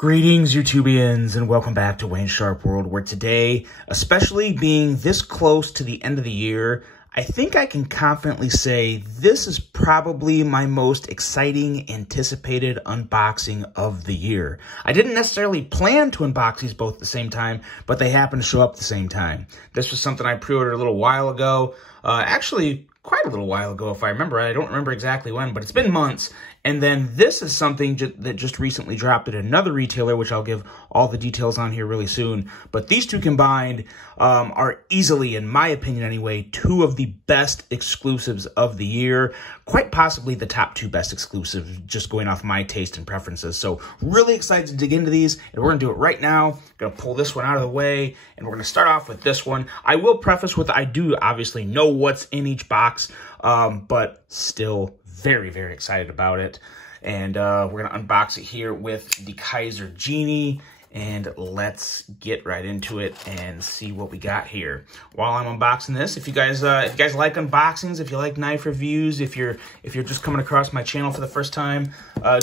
Greetings, YouTubians, and welcome back to Wayne Sharp World, where today, especially being this close to the end of the year, I think I can confidently say this is probably my most exciting, anticipated unboxing of the year. I didn't necessarily plan to unbox these both at the same time, but they happened to show up at the same time. This was something I pre-ordered a little while ago, actually quite a little while ago if I remember. I don't remember exactly when, but it's been months. And then this is something that just recently dropped at another retailer, which I'll give all the details on here really soon. But these two combined are easily, in my opinion anyway, two of the best exclusives of the year. Quite possibly the top two best exclusives, just going off my taste and preferences. So really excited to dig into these, and we're going to do it right now. Going to pull this one out of the way, and we're going to start off with this one. I will preface with, I do obviously know what's in each box, but still very, very excited about it. And we're going to unbox it here with the Kaiser Genie, and let's get right into it and see what we got here. While I'm unboxing this, if you guys like unboxings, if you like knife reviews, if you're just coming across my channel for the first time,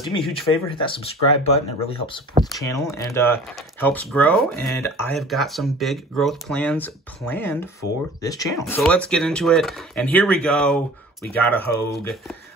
do me a huge favor, hit that subscribe button. It really helps support the channel and helps grow. And I have got some big growth plans planned for this channel. So let's get into it. And here we go. We got a Hogue.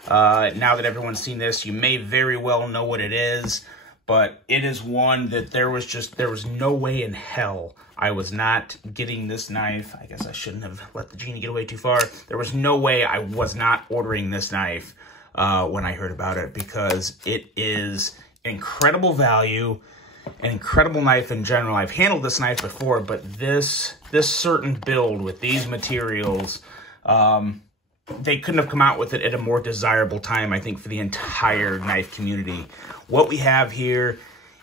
Now that everyone's seen this, you may very well know what it is, but it is one that there was no way in hell I was not getting this knife. I guess I shouldn't have let the Genie get away too far. There was no way I was not ordering this knife when I heard about it, because it is incredible value, an incredible knife in general. I've handled this knife before, but this certain build with these materials, they couldn't have come out with it at a more desirable time, I think, for the entire knife community. What we have here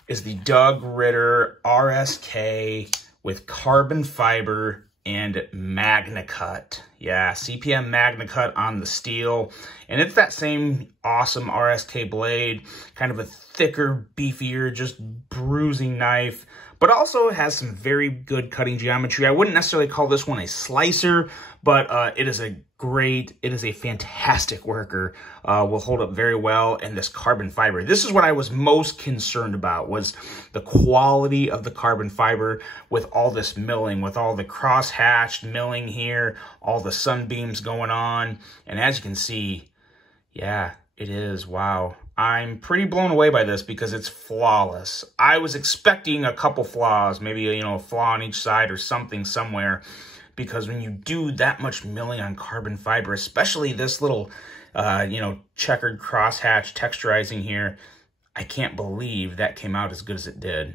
is the Doug Ritter RSK with carbon fiber and Magna Cut. Yeah, CPM Magna Cut on the steel. And it's that same awesome RSK blade, kind of a thicker, beefier, just bruising knife, but also has some very good cutting geometry. I wouldn't necessarily call this one a slicer, but it is a fantastic worker. Will hold up very well. And this carbon fiber, this is what I was most concerned about, was the quality of the carbon fiber with all this milling, with all the cross-hatched milling here, all the sunbeams going on. And as you can see, yeah, it is. Wow. I'm pretty blown away by this because it's flawless. I was expecting a couple flaws, maybe, a flaw on each side or something somewhere, because when you do that much milling on carbon fiber, especially this little, checkered crosshatch texturizing here, I can't believe that came out as good as it did.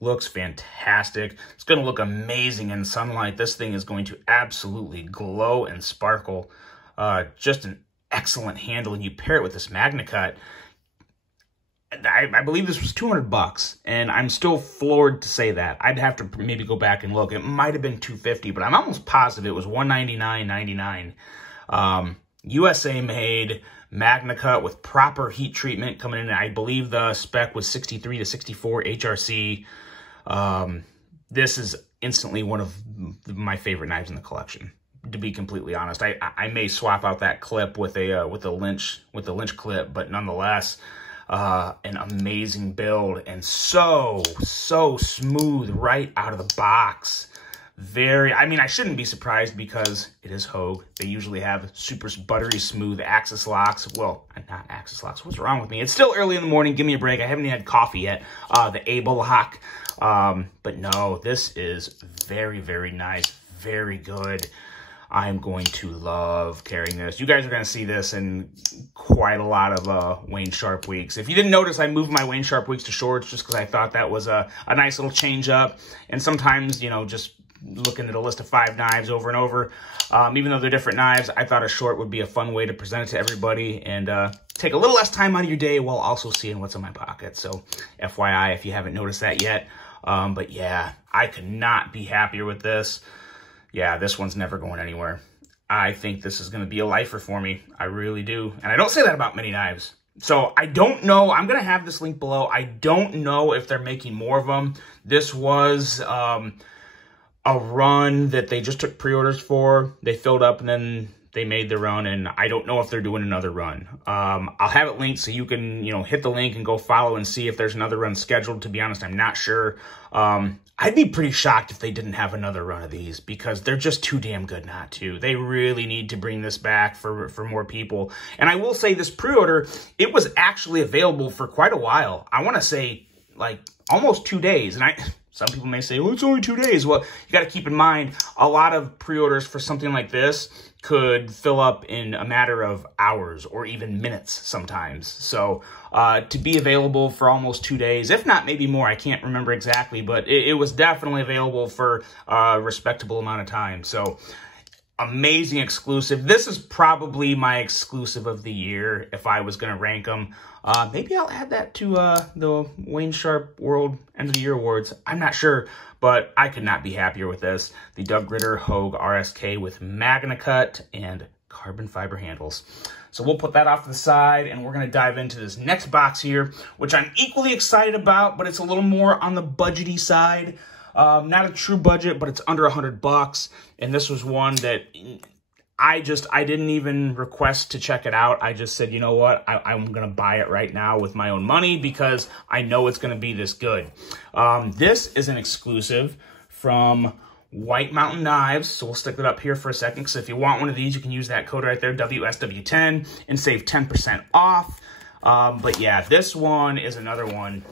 Looks fantastic. It's going to look amazing in sunlight. This thing is going to absolutely glow and sparkle. Just an excellent handle, and you pair it with this Magna Cut. I believe this was $200, and I'm still floored to say that. I'd have to maybe go back and look. It might have been $250, but I'm almost positive it was $199.99. USA made, Magna Cut with proper heat treatment coming in. I believe the spec was 63 to 64 HRC. This is instantly one of my favorite knives in the collection, to be completely honest. I may swap out that clip with a Lynch clip, but nonetheless, an amazing build, and so smooth right out of the box. I shouldn't be surprised because it is Hogue. They usually have super buttery smooth axis locks. Well, not axis locks. What's wrong with me? It's still early in the morning. Give me a break. I haven't even had coffee yet. The Able lock. But no, this is very, very nice. Very good. I'm going to love carrying this. You guys are going to see this in quite a lot of Wayne Sharp weeks. If you didn't notice, I moved my Wayne Sharp weeks to shorts just because I thought that was a nice little change up. And sometimes, just looking at a list of 5 knives over and over, even though they're different knives, I thought a short would be a fun way to present it to everybody and take a little less time out of your day while also seeing what's in my pocket. So FYI, if you haven't noticed that yet. But yeah, I could not be happier with this. Yeah, this one's never going anywhere. I think this is going to be a lifer for me. I really do. And I don't say that about many knives. So I don't know. I'm going to have this link below. I don't know if they're making more of them. This was a run that they just took pre-orders for. They filled up, and then they made the run, and I don't know if they're doing another run. I'll have it linked so you can, hit the link and go follow and see if there's another run scheduled. To be honest, I'm not sure. I'd be pretty shocked if they didn't have another run of these because they're just too damn good not to. They really need to bring this back for more people. And I will say this pre-order, it was actually available for quite a while. I want to say like almost 2 days. And some people may say, well, it's only 2 days. Well, you got to keep in mind, a lot of pre-orders for something like this could fill up in a matter of hours or even minutes sometimes. So to be available for almost 2 days, if not maybe more, I can't remember exactly, but it was definitely available for a respectable amount of time. So amazing exclusive. This is probably my exclusive of the year if I was going to rank them. Maybe I'll add that to the Wayne Sharp World End of the Year Awards. I'm not sure, but I could not be happier with this. The Doug Ritter Hogue RSK with Magna Cut and carbon fiber handles. So we'll put that off to the side, and we're going to dive into this next box here, which I'm equally excited about, but it's a little more on the budgety side. Not a true budget, but it's under $100. And this was one that I didn't even request to check it out. I just said, you know what, I'm going to buy it right now with my own money because I know it's going to be this good. This is an exclusive from White Mountain Knives. So we'll stick that up here for a second because if you want one of these, you can use that code right there, WSW10, and save 10% off. But yeah, this one is another one.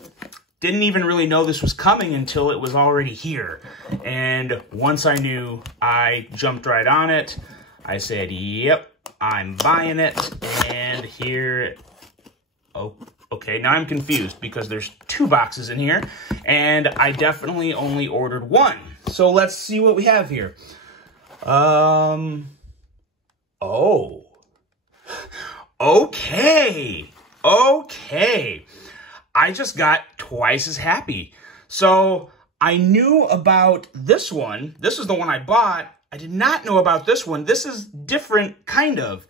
Didn't even really know this was coming until it was already here. And once I knew, I jumped right on it. I said, yep, I'm buying it. And here, oh, okay, now I'm confused because there's 2 boxes in here. And I definitely only ordered 1. So let's see what we have here. Oh. Okay. I just got twice as happy. So I knew about this one. This is the one I bought. I did not know about this one. This is different, kind of.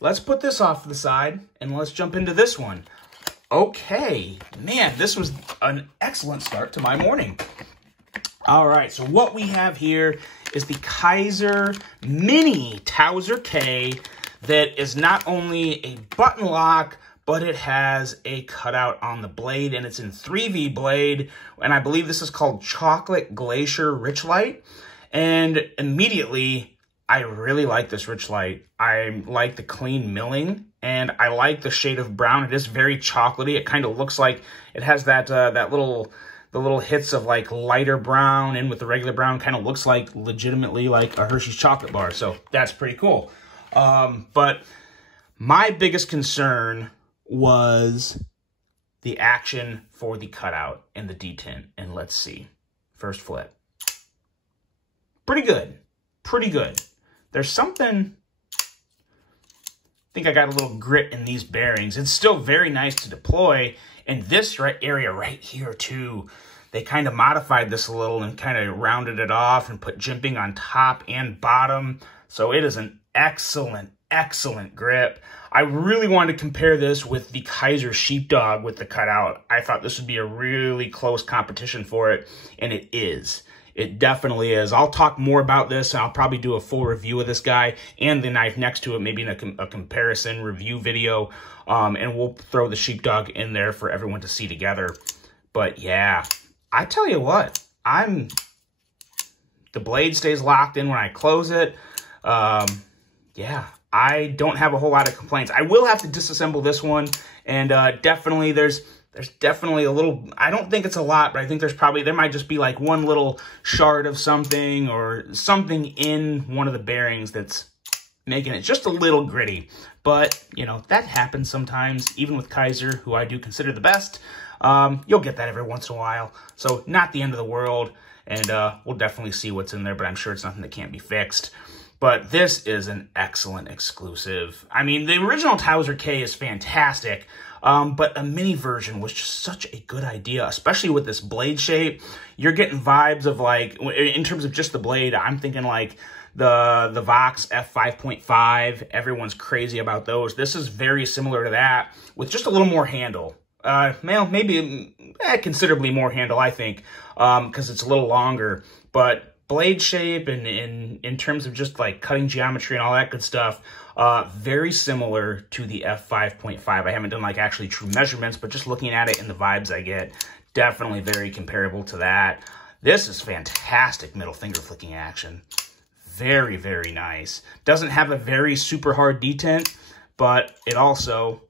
Let's put this off to the side, and let's jump into this one. Okay. Man, this was an excellent start to my morning. All right, so what we have here is the Kaiser Mini Tauser K that is not only a button lock, but it has a cutout on the blade, and it's in 3V blade, and I believe this is called Chocolate Glacier Rich Light. And immediately, I really like this Rich Light. I like the clean milling, and I like the shade of brown. It is very chocolatey. It kind of looks like it has that the little hits of like lighter brown in with the regular brown. Kind of looks like legitimately like a Hershey's chocolate bar. So that's pretty cool. But my biggest concern was the action for the cutout and the detint. And let's see. First flip. Pretty good. Pretty good. There's something... I think I got a little grit in these bearings. It's still very nice to deploy. And this area right here, too, they kind of modified this a little and kind of rounded it off and put jimping on top and bottom. So it is an excellent, excellent grip. I really wanted to compare this with the Kaiser Sheepdog with the cutout. I thought this would be a really close competition for it, and it is. It definitely is. I'll talk more about this, and I'll probably do a full review of this guy and the knife next to it, maybe in a comparison review video, and we'll throw the Sheepdog in there for everyone to see together. But yeah, I tell you what, the blade stays locked in when I close it. Yeah, I don't have a whole lot of complaints. I will have to disassemble this one, and definitely there's definitely a little, I don't think it's a lot, but I think there might just be like one little shard of something or something in one of the bearings that's making it just a little gritty. But, you know, that happens sometimes, even with Kaiser, who I do consider the best. You'll get that every once in a while. So not the end of the world, and we'll definitely see what's in there, but I'm sure it's nothing that can't be fixed. But this is an excellent exclusive. I mean, the original Touser K is fantastic, but a mini version was just such a good idea, especially with this blade shape. You're getting vibes of like, in terms of just the blade, I'm thinking like the Vox F5.5. Everyone's crazy about those. This is very similar to that with just a little more handle. Maybe considerably more handle, I think, because it's a little longer. But blade shape and in terms of just like cutting geometry and all that good stuff, very similar to the F5.5. I haven't done like actually true measurements, but just looking at it and the vibes I get, definitely very comparable to that. This is fantastic middle finger flicking action. Very, very nice. Doesn't have a very super hard detent, but it also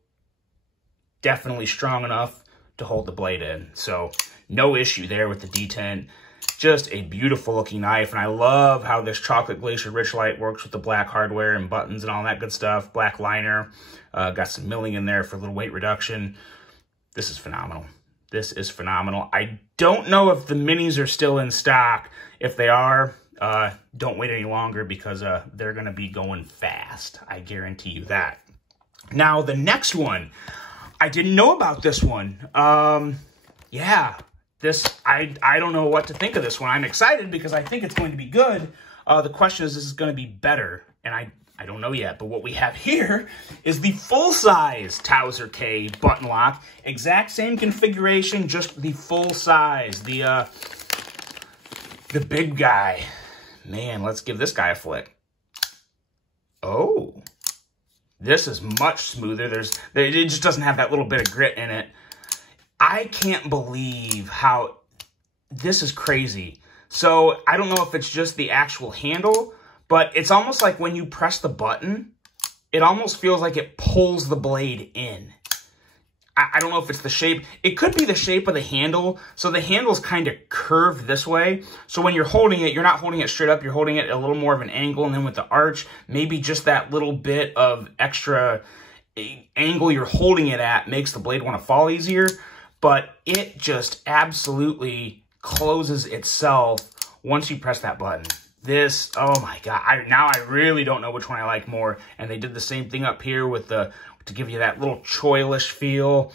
definitely strong enough to hold the blade in. So no issue there with the detent. Just a beautiful looking knife, and I love how this chocolate glacier rich light works with the black hardware and buttons and all that good stuff. Black liner, got some milling in there for a little weight reduction. This is phenomenal. This is phenomenal. I don't know if the minis are still in stock. If they are, don't wait any longer because they're going to be going fast. I guarantee you that. Now, the next one, I didn't know about this one. Yeah, I don't know what to think of this one. I'm excited because I think it's going to be good. The question is this going to be better? And I don't know yet, but what we have here is the full-size Tauser K button lock. Exact same configuration, just the full size. The big guy. Man, let's give this guy a flick. Oh, this is much smoother. It just doesn't have that little bit of grit in it. I can't believe how this is crazy. So I don't know if it's just the actual handle, but it's almost like when you press the button, it almost feels like it pulls the blade in. I don't know if it's the shape. It could be the shape of the handle. So the handle's kind of curved this way. So when you're holding it, you're not holding it straight up. You're holding it at a little more of an angle. And then with the arch, maybe just that little bit of extra angle you're holding it at makes the blade want to fall easier. But it just absolutely closes itself once you press that button. This, oh my God, now I really don't know which one I like more. And they did the same thing up here with to give you that little choilish feel.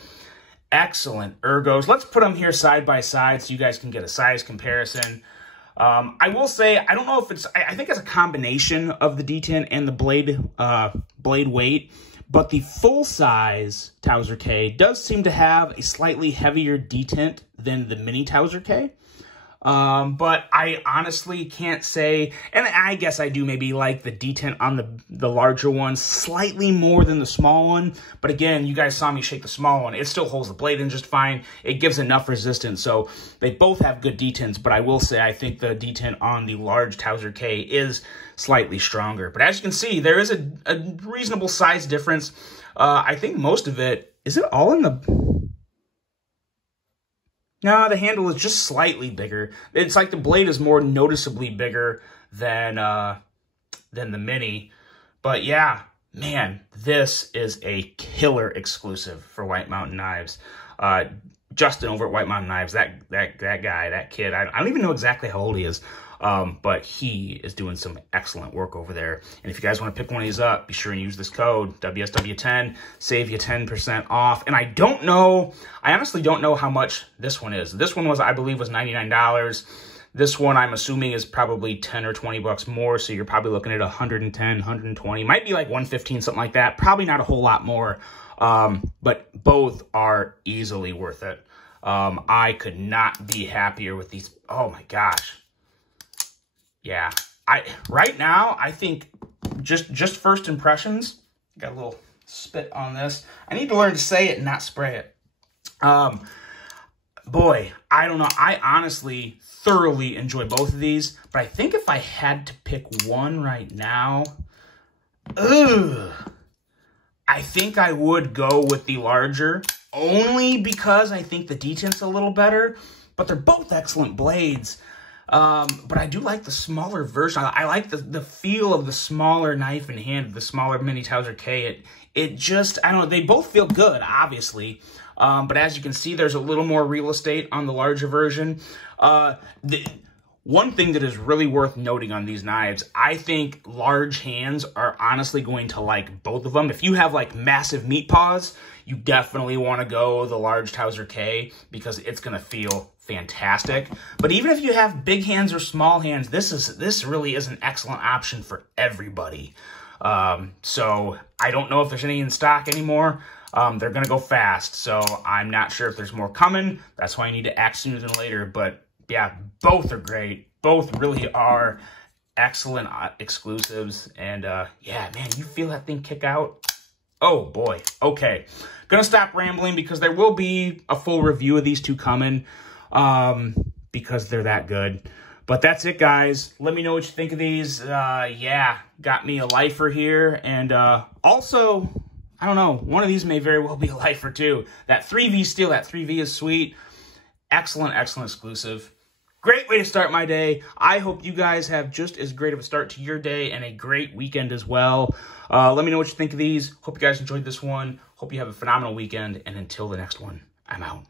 Excellent ergos. Let's put them here side by side so you guys can get a size comparison. I will say, I don't know if it's, I think it's a combination of the detent and the blade weight. But the full-size Tauser K does seem to have a slightly heavier detent than the mini Tauser K. But I honestly can't say, and I guess I do maybe like the detent on the larger one slightly more than the small one. But again, you guys saw me shake the small one. It still holds the blade in just fine. It gives enough resistance. So they both have good detents, but I will say I think the detent on the large Tauser K is slightly stronger. But as you can see, there is a reasonable size difference. I think most of it, is it all in the... No, the handle is just slightly bigger. It's like the blade is more noticeably bigger than the mini. But yeah, man, this is a killer exclusive for White Mountain Knives. Justin over at White Mountain Knives, that guy, that kid, I don't even know exactly how old he is. But he is doing some excellent work over there. And if you guys want to pick one of these up, be sure and use this code, WSW10, save you 10% off. And I honestly don't know how much this one is. This one was, I believe, was $99. This one, I'm assuming, is probably 10 or 20 bucks more. So you're probably looking at 110, 120, might be like 115, something like that. Probably not a whole lot more. But both are easily worth it. I could not be happier with these. Oh my gosh. Yeah, right now, I think just first impressions, got a little spit on this. I need to learn to say it and not spray it. Boy, I don't know. I honestly thoroughly enjoy both of these, but I think if I had to pick one right now, I think I would go with the larger, only because I think the detent's a little better, but they're both excellent blades. But I do like the smaller version. I like the feel of the smaller knife in hand, the smaller mini Tauser K. It just, I don't know, they both feel good, obviously. But as you can see, there's a little more real estate on the larger version. One thing that is really worth noting on these knives, I think large hands are honestly going to like both of them. If you have like massive meat paws, you definitely want to go the large Tauser K because it's going to feel fantastic. But even if you have big hands or small hands, this really is an excellent option for everybody. So I don't know if there's any in stock anymore. They're going to go fast, so I'm not sure if there's more coming. That's why I need to act sooner than later. But yeah, both are great. both really are excellent exclusives. And yeah, man, you feel that thing kick out? Oh boy. Okay, gonna stop rambling because there will be a full review of these two coming because they're that good. But that's it, guys. Let me know what you think of these. Yeah, got me a lifer here. And also, I don't know, one of these may very well be a lifer too. That 3V steel, that 3V is sweet. Excellent, excellent exclusive. Great way to start my day. I hope you guys have just as great of a start to your day and a great weekend as well. Let me know what you think of these. Hope you guys enjoyed this one. Hope you have a phenomenal weekend. And until the next one, I'm out.